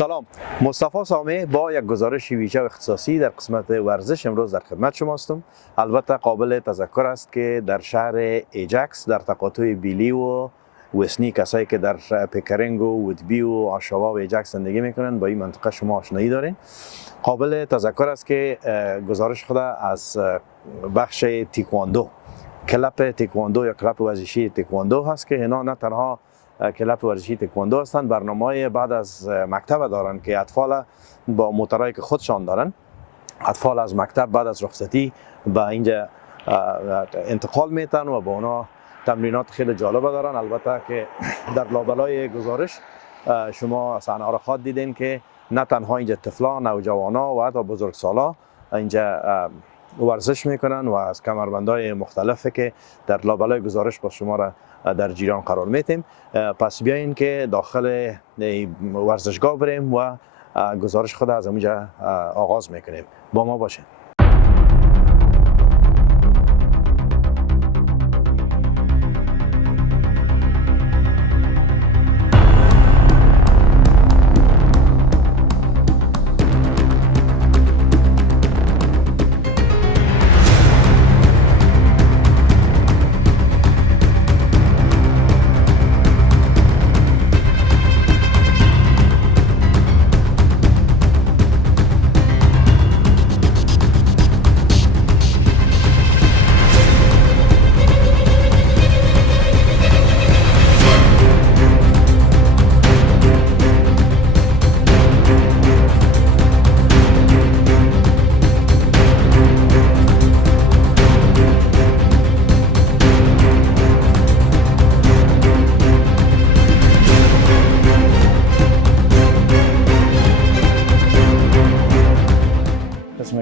سلام، مصطفی سامی با یک گزارش ویژه و اختصاصی در قسمت ورزش امروز در خدمت شما هستم. البته قابل تذکر است که در شهر ایجکس در تقاطع بیلی و وسنی کسایی که در پیکرینگ و وودبی و آشاوا و ایجکس زندگی میکنن با این منطقه شما آشنایی دارین. قابل تذکر است که گزارش خود از بخش تیکواندو، کلاب تیکواندو یا کلاب ورزشی تیکواندو هست که اینا نه تنها کلاب ورزشی تکواندو هستند، برنامه بعد از مکتب دارن که اطفال با موتورایی که خودشان دارن، اطفال از مکتب بعد از رخصتی به اینجا انتقال میتن و با اونا تمرینات خیلی جالب دارن. البته که در لابلای گزارش شما صحنه ها را خواهد دیدین که نه تنها اینجا طفلان، نوجوانا و حتی بزرگسالا اینجا ورزش میکنن و از کمربندهای مختلفی که در لابلای گزارش با شما را در جریان قرار میتیم. پس بیاین که داخل ورزشگاه بریم و گزارش خود از اونجا آغاز میکنیم. با ما باشین.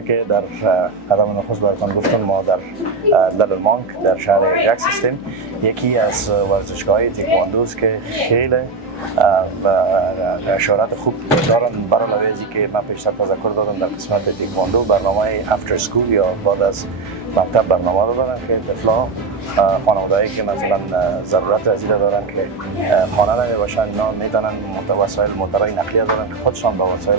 که در قدم نخست براتون گفتم ما در لیتل مانک در شهر ایجکس هستیم. یکی از ورزشگاه‌های تیکواندوست که خیلی اشارات خوب دارن، برای لحاظی که من پیشتر تذکر دادم در قسمت تیکواندو برنامه افتر اسکول یا بعد از مکتب برنامه دارن که طفلا خانواده‌ای که مثلا ضرورت از این دارن که خانه نمی باشن، اینا میتونن وسایل موتورای نقلیه دارن که خودشان با وسایل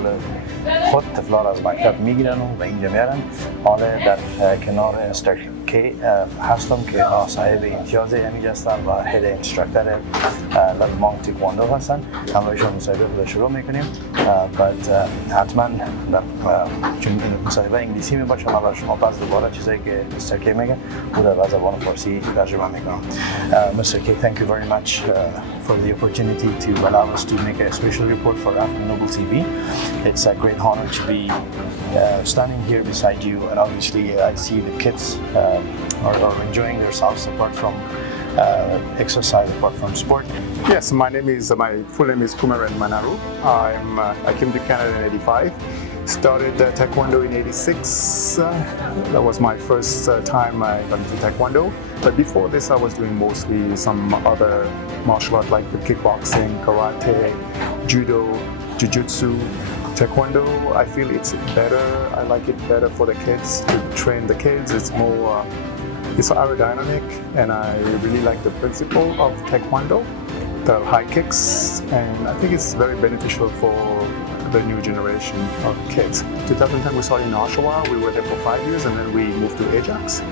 خود طفلا را از مکتب میگیرن و به اینجا میارن. حالا در کنار استر کی هستم که صاحب امتیاز همینجا هستن و هد اینستراکتور لیتل مانک تیکواندو هستن. همراهشان مصاحبه خود شروع میکنیم. بعد حتما چون این مصاحبه انگلیسی می باشه، حالا شما پس دوباره چیزایی که استر کی میگه بوده به زبان فارسی ترجمه میکنم. Mr. K, thank you very much for the opportunity to allow us to make a special report for African Noble TV. It's a great honor to be standing here beside you, and obviously I see the kids are enjoying themselves apart from exercise, apart from sport. Yes, my full name is Kumaren Manaru. I came to Canada in '85. Started Taekwondo in '86. That was my first time I got into Taekwondo. But before this, I was doing mostly some other martial arts like kickboxing, karate, judo, jiu-jitsu. Taekwondo, I feel it's better. I like it better for the kids, to train the kids. It's more, it's aerodynamic, and I really like the principle of Taekwondo, the high kicks, and I think it's very beneficial for the new generation of kids. 2010 we started in Oshawa. We were there for 5 years, and then we moved to Ajax.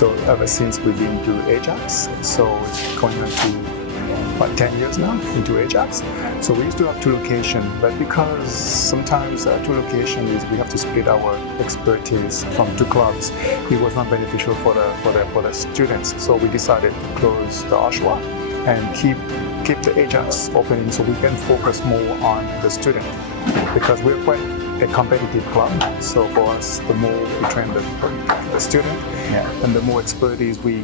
So ever since we've been to Ajax, so it's going on to about 10 years now into Ajax. So we used to have 2 locations, but because sometimes 2 locations is we have to split our expertise from 2 clubs, it was not beneficial for the students. So we decided to close the Oshawa and keep the Ajax opening so we can focus more on the student, because we're quite a competitive club. So for us, the more we train the student, and the more expertise we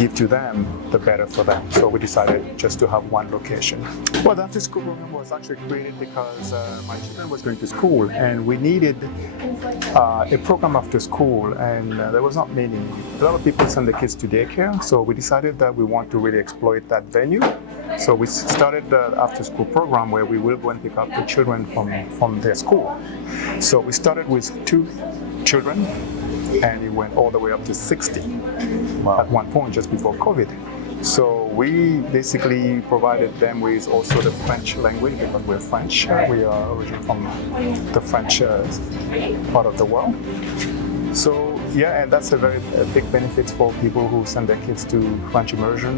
give to them, the better for them. So we decided just to have 1 location. Well, the after-school program was actually created because my children was going to school, and we needed a program after school, and there was not many. A lot of people send the kids to daycare, so we decided that we want to really exploit that venue. So we started the after-school program where we will go and pick up the children from their school. So we started with 2 children, and it went all the way up to 60 at one point just before COVID. So we basically provided them with also the French language because we're French. We are originally from the French part of the world. So yeah, and that's a very big benefit for people who send their kids to French immersion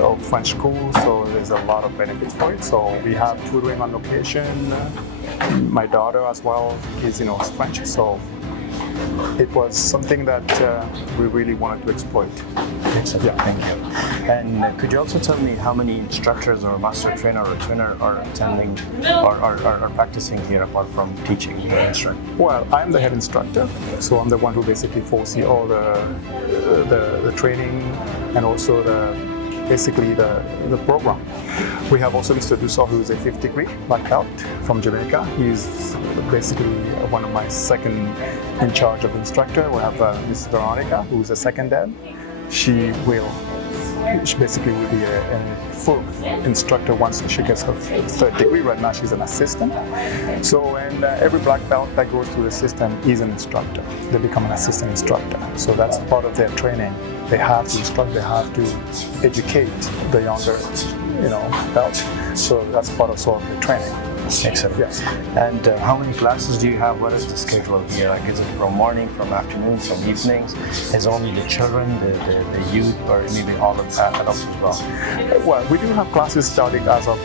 or French school. So there's a lot of benefits for it. So we have tutoring on location. My daughter as well is French. So it was something that we really wanted to exploit. Excellent. Yeah. Thank you. And could you also tell me how many instructors or master trainer or trainer are attending or are practicing here apart from teaching the instructor? Well, I'm the head instructor, so I'm the one who basically foresees all the training and also basically the program. We have also Mr. Dussault, who is a 5th degree black belt from Jamaica. He's basically one of my second in charge of instructor. We have Ms. Veronica, who is a second dan. She basically will be a full instructor once she gets her 3rd degree. Right now she's an assistant. So, and every black belt that goes through the system is an instructor. They become an assistant instructor. So that's part of their training. They have to instruct, they have to educate the younger, belt. So that's part of sort of the training. Excellent. Yes. And how many classes do you have? What is the schedule here? Like, is it from morning, from afternoon, from evenings? Is only the children, the youth, or maybe all of adults as well? Well, we do have classes starting as of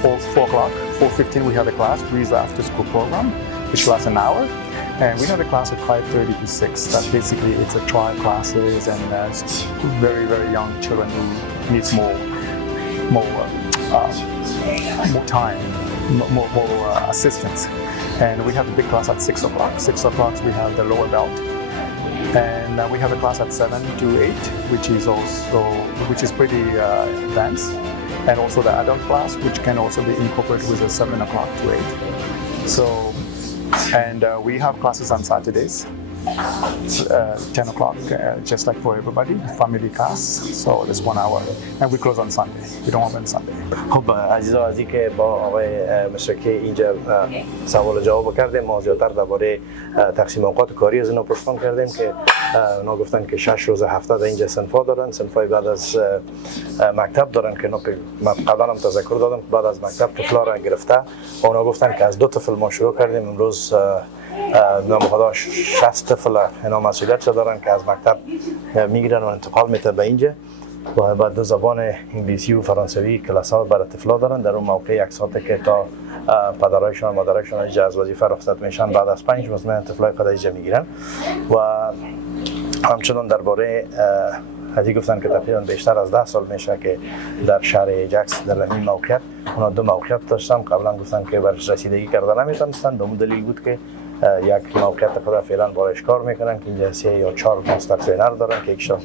4 o'clock, 4:15 we have a class, which is the after school program, which lasts an hour. And we have a class at 5:30 to 6. That basically it's a trial classes and very, very young children who needs more time, more assistance. And we have a big class at 6 o'clock. 6 o'clock we have the lower belt. And we have a class at 7 to 8, which is pretty advanced. And also the adult class, which can also be incorporated with a 7 o'clock to 8. So, and we have classes on Saturdays, 10 o'clock, just like for everybody, family class. So there's 1 hour, and we close on Sunday. We don't open Sunday. خب عزیزا از اینکه با آقای مشرکی اینجا سوال جواب کردیم، ما زیادتر درباره تقسیم اوقات کاری از اینا پرسان کردیم که اونا گفتن که 6 روز هفته در اینجا صنفا دارن، صنفای بعد از مکتب دارن که قبلا هم تذکر دادم که بعد از مکتب طفلا را گرفته و اونا گفتن که از 2 طفل ما شروع کردیم. امروز نامخدا 60 طفل اینا مسئولیت دارن که از مکتب میگیرن و انتقال میته به اینجا و بعد 2 زبان انگلیسی و فرانسوی کلاس ها برای طفلا دارن. در اون موقع 1 ساعته که تا پدرایشان و مادرایشان از وظیفه رخصت میشن، بعد از 5 مزمن طفلای خود اینجا میگیرن. و همچنان درباره حدی گفتن که تقریبا بیشتر از 10 سال میشه که در شهر ایجکس در این موقعیت اونا 2 موقعیت داشتن. قبلا گفتن که برش رسیدگی کرده نمیتونستن، به دلیل بود که یک موقعیت خود فعلا بارش کار میکنن که اینجا 3 یا 4 ماستر ترینر دارن که یکشون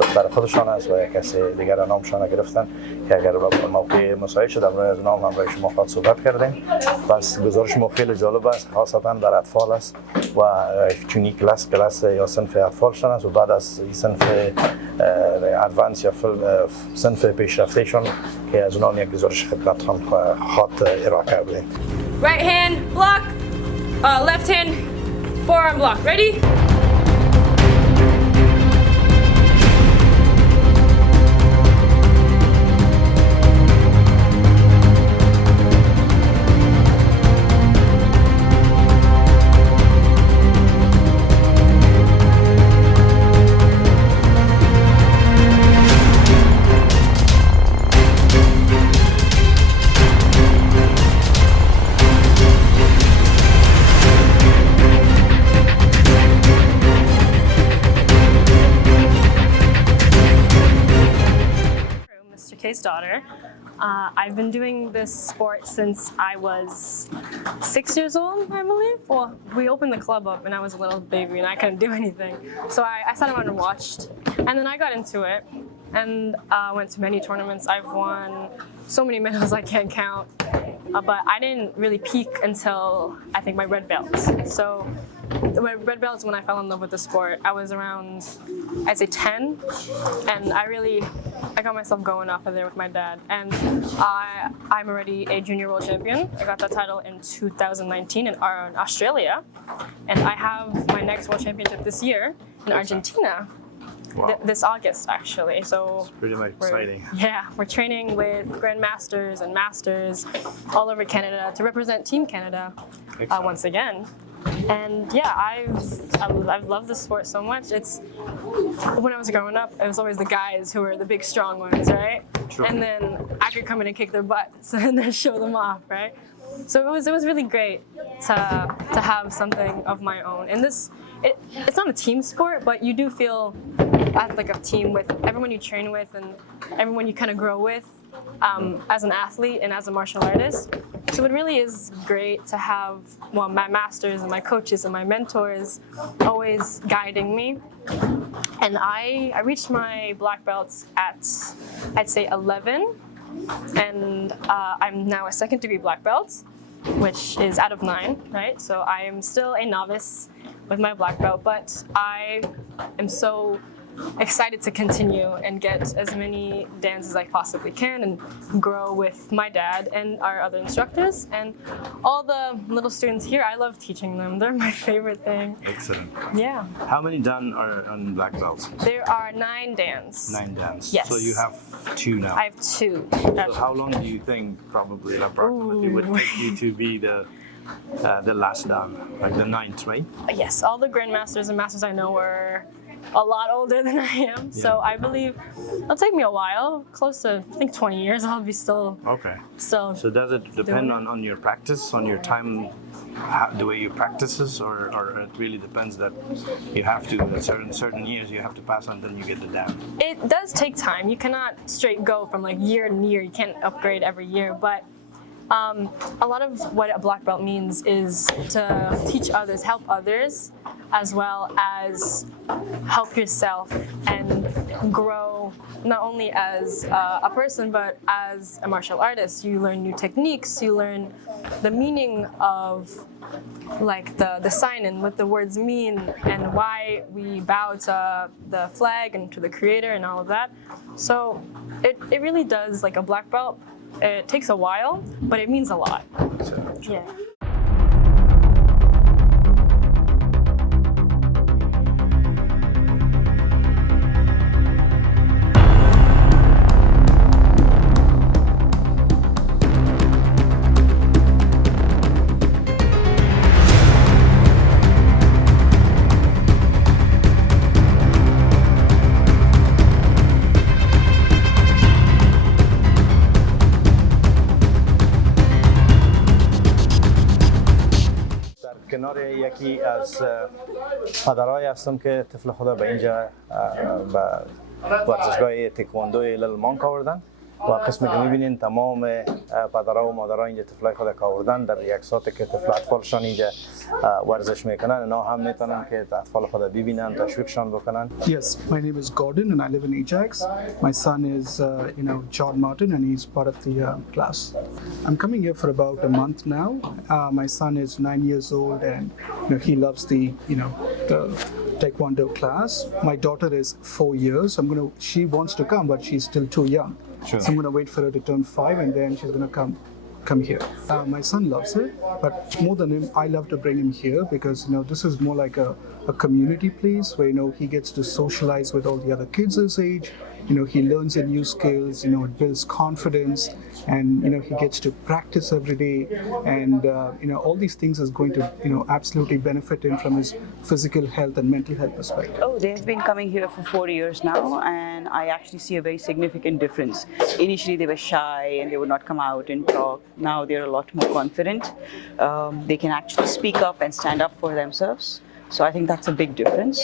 دختر خودشان است و یک کسی دیگر نامشان گرفتن که اگر موقع مساعد شد امروز از نام هم برای شما خواهد صحبت کردیم. پس گزارش ما خیلی جالب است، خاصتا بر اطفال است و چون این کلاس یا صنف اطفالشان است و بعد از این صنف ادوانس یا صنف پیشرفتهشان که از اونها یک گزارش خدمتتان خواهد ارائه کردیم. Right hand block, left hand forearm block. Ready? K's daughter. I've been doing this sport since I was 6 years old, I believe. Well, we opened the club up and I was a little baby and I couldn't do anything. So I sat around and watched. And then I got into it and went to many tournaments. I've won so many medals I can't count. But I didn't really peak until I think my red belt. So my red belt is when I fell in love with the sport. I was around, I'd say 10, and I got myself going off of there with my dad. And I'm already a junior world champion. I got that title in 2019 in Australia. And I have my next world championship this year in Argentina. Wow. this August, actually. So Pretty much exciting. yeah, we're training with grandmasters and masters all over Canada to represent Team Canada Excellent. once again. And yeah, I've loved the sport so much. It's when I was growing up, it was always the guys who were the big strong ones, right? Sure. And then I could come in and kick their butts and then show them off, right? So it was really great to have something of my own. And it's not a team sport, but you do feel like a team with everyone you train with and everyone you kind of grow with as an athlete and as a martial artist. So it really is great to have my masters and my coaches and my mentors always guiding me. And I reached my black belts at, I'd say, 11. And I'm now a second-degree black belt, which is out of 9, right? So I am still a novice with my black belt, but I am so excited to continue and get as many dans as I possibly can and grow with my dad and our other instructors and all the little students here. I love teaching them. They're my favorite thing. Excellent. Yeah. How many dan are on black belts? There are 9 dans. 9 dans. Yes. So you have 2 now. I have 2. So how long do you think probably approximately would take you to be the last dan, like the 9th, right? Yes, all the grandmasters and masters I know are a lot older than I am. So I believe it'll take me a while, close to I think 20 years. I'll be still. Okay. So does it depend on your practice, on your time, the way you practices, or it really depends that you have to at certain years you have to pass on, then you get the dan? it does take time. You cannot straight go from like year to year. You can't upgrade every year, but a lot of what a black belt means is to teach others, help others, as well as help yourself and grow not only as a person but as a martial artist. You learn new techniques, you learn the meaning of like the sign and what the words mean and why we bow to the flag and to the creator and all of that. So it really does, like a black belt, it takes a while, but it means a lot. Yeah. کنار یکی از پدرای هستم که طفل خدا به اینجا به ورزشگاه تکواندو للمانک آوردن و قسمی که میبینین تمام پدرها و مادرها اینجا طفلای خود آوردن در یک ساعتی که اطفالشان اینجا ورزش میکنن. اینا هم میتونن که اطفال خود ببینن، تشویقشان بکنن. Yes, my name is Gordon and I live in Ajax. My son is, John Martin, and he's part of the class. I'm coming here for about a month now. My son is 9 years old and he loves the Taekwondo class. My daughter is 4 years. She wants to come, but she's still too young. Sure. So I'm going to wait for her to turn 5 and then she's going to come here. My son loves it, but more than him, I love to bring him here because this is more like a community place where he gets to socialize with all the other kids his age. He learns the new skills. It builds confidence, and he gets to practice every day, and all these things is going to absolutely benefit him from his physical health and mental health perspective. Oh, they've been coming here for 4 years now, and I actually see a very significant difference. Initially, they were shy and they would not come out and talk. Now they're a lot more confident. They can actually speak up and stand up for themselves. So I think that's a big difference.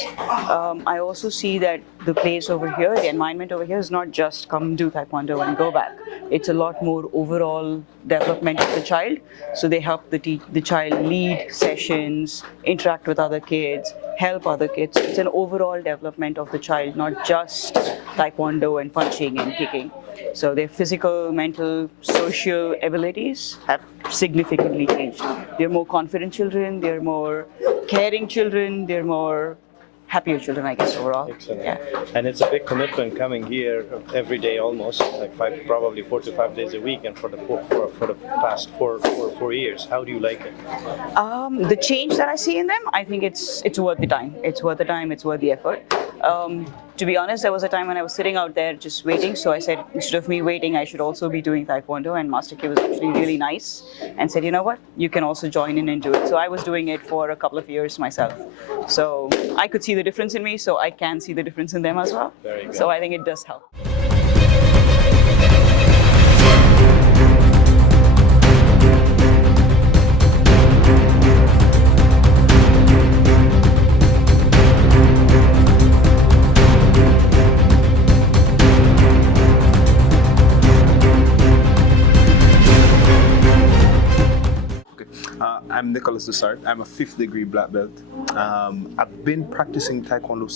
I also see that the place over here, the environment over here is not just come do Taekwondo and go back. It's a lot more overall development of the child. So they help the child lead sessions, interact with other kids, help other kids. It's an overall development of the child, not just Taekwondo and punching and kicking. So their physical, mental, social abilities have significantly changed. They're more confident children, they're more caring children, they're more happier children, I guess, overall. Excellent. Yeah. And it's a big commitment coming here every day almost, like probably 4 to 5 days a week, and for the past four years. How do you like it? The change that I see in them, I think it's worth the time. It's worth the time, it's worth the effort. To be honest, there was a time when I was sitting out there just waiting. So I said, instead of me waiting, I should also be doing Taekwondo. And Master K was actually really nice and said, you know what, you can also join in and do it. So I was doing it for a couple of years myself. So I could see the difference in me, so I can see the difference in them as well. So I think it does help. I'm Nicholas Dessart. I'm a 5th degree black belt. I've been practicing Taekwondo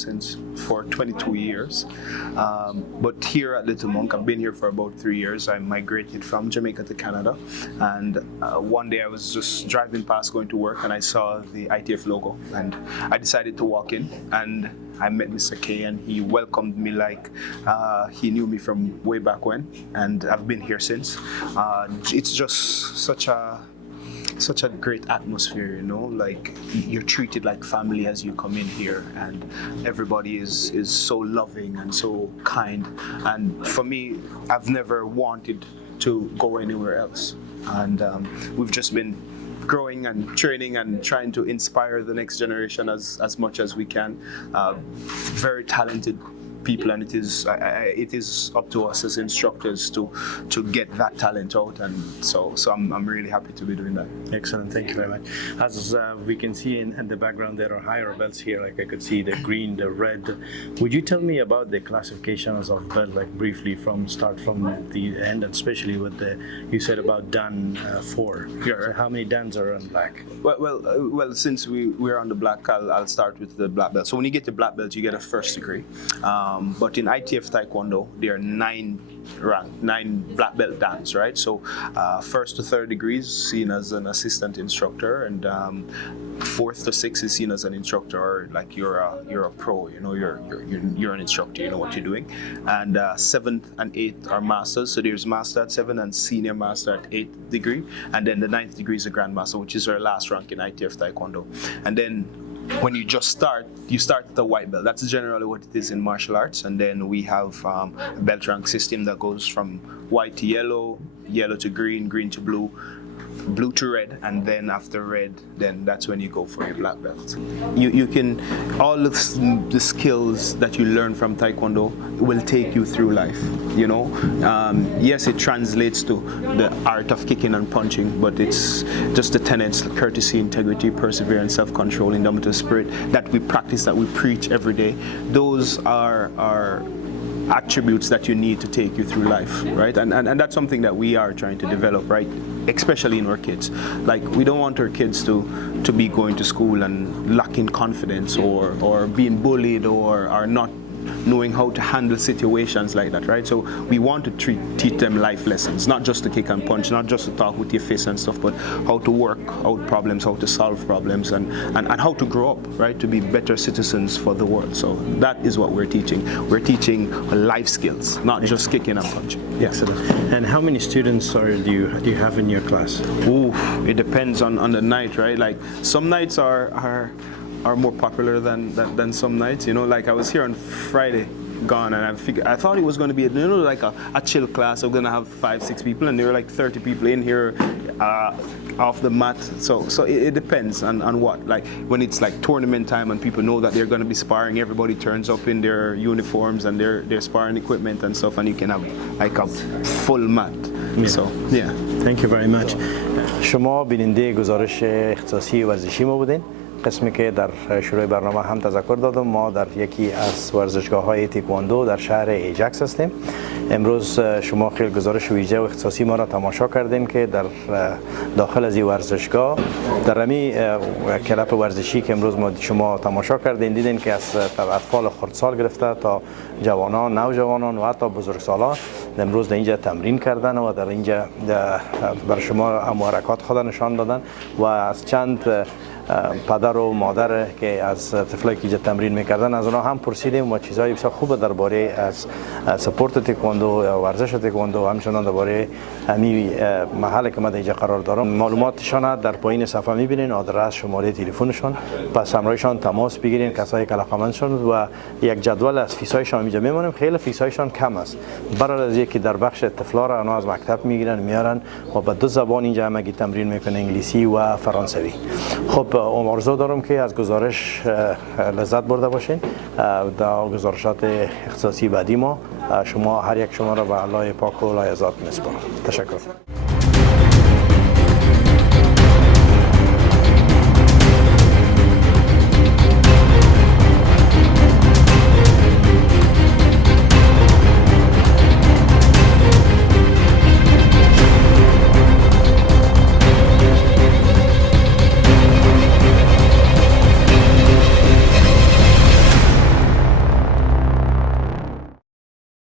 for 22 years. But here at Little Monk, I've been here for about 3 years. I migrated from Jamaica to Canada. And one day I was just driving past going to work and I saw the ITF logo. And I decided to walk in and I met Mr. K and he welcomed me like he knew me from way back when. And I've been here since. It's just such a great atmosphere, you know, like you're treated like family as you come in here, and everybody is so loving and so kind. And for me, I've never wanted to go anywhere else, and we've just been growing and training and trying to inspire the next generation as much as we can. Very talented people, and it is up to us as instructors to get that talent out, and so I'm really happy to be doing that. Excellent, thank you very much. As we can see in the background, there are higher belts here. Like I could see the green, the red. Would you tell me about the classifications of belt, like briefly from the end, and especially with you said about Dan 4. Yeah. How many Dans are on black? Well, since we're on the black, I'll start with the black belt. So when you get the black belt, you get a 1st degree. But in ITF Taekwondo, there are 9 black belt dans, right? So 1st to 3rd degrees seen as an assistant instructor, and 4th to 6th is seen as an instructor, or like you're a pro, you know, you're an instructor, you know what you're doing. And 7th and 8th are masters. So there's master at 7 and senior master at 8th degree, and then the 9th degree is a grandmaster, which is our last rank in ITF Taekwondo. And then when you just start, you start at the white belt. That's generally what it is in martial arts. And then we have a belt rank system that goes from white to yellow, yellow to green, green to blue, blue to red, and then after red, then that's when you go for your black belt. You can, all of the skills that you learn from Taekwondo will take you through life, you know. Yes, it translates to the art of kicking and punching, but it's just the tenets: courtesy, integrity, perseverance, self-control, indomitable spirit that we practice, that we preach every day. Those are attributes that you need to take you through life, right? And that's something that we are trying to develop, right? Especially in our kids. Like, we don't want our kids to be going to school and lacking confidence, or being bullied, or are not knowing how to handle situations like that, right? So we want to teach them life lessons, not just to kick and punch, not just to talk with your fist and stuff, but how to work out problems, how to solve problems, and how to grow up, right? To be better citizens for the world. So that is what we're teaching. We're teaching life skills, not just kicking and punching. Yeah. Excellent. And how many students do you have in your class? Ooh, it depends on the night, right? Like, some nights are more popular than some nights, you know. Like, I was here on Friday gone, and I thought it was going to be, you know, like a chill class. I'm going to have 5-6 people, and there were like 30 people in here off the mat. So it depends on what. Like, when it's like tournament time and people know that they're going to be sparring, everybody turns up in their uniforms and their sparring equipment and stuff, and you can have like a full mat. Yeah. So yeah. Thank you very much. شما بیننده گزارش اختصاصی ورزشی ما بودین. قسمی که در شروع برنامه هم تذکر دادم، ما در یکی از ورزشگاه‌های تیکواندو در شهر ایجکس هستیم. امروز شما خیلی گزارش ویژه و اختصاصی ما را تماشا کردین که در داخل از این ورزشگاه، در امی کلپ ورزشی که امروز شما تماشا کردین، دیدین که از اطفال خردسال گرفته تا جوانان، نوجوانان و حتی بزرگسالان امروز در اینجا تمرین کردن و در اینجا بر شما حرکات خود نشان دادن و از چند پدر و مادر که از طفلایی که اینجا تمرین میکردن از اونها هم پرسیدیم و چیزهای بسیار خوب درباره از سپورت تکواندو و ورزش تکواندو و همچنان درباره همین محلی که من اینجا قرار دارم. معلوماتشان در پایین صفحه میبینین، آدرس، شماره تلفنشان، پس همراهشان تماس بگیرین کسایی که علاقه‌مند شدن و یک جدول از فیسایشان اینجا میمونیم. خیلی فیسایشان کم است، برای از اینکه در بخش طفلا را آنها از مکتب میگیرن میارن و به دو زبان اینجا همگی تمرین میکنه، انگلیسی و فرانسوی. خب آرزو دارم که از گزارش لذت برده باشین. در گزارشات اختصاصی بعدی ما شما هر یک شما را به الله پاک و لایزات میسپارم. تشکر.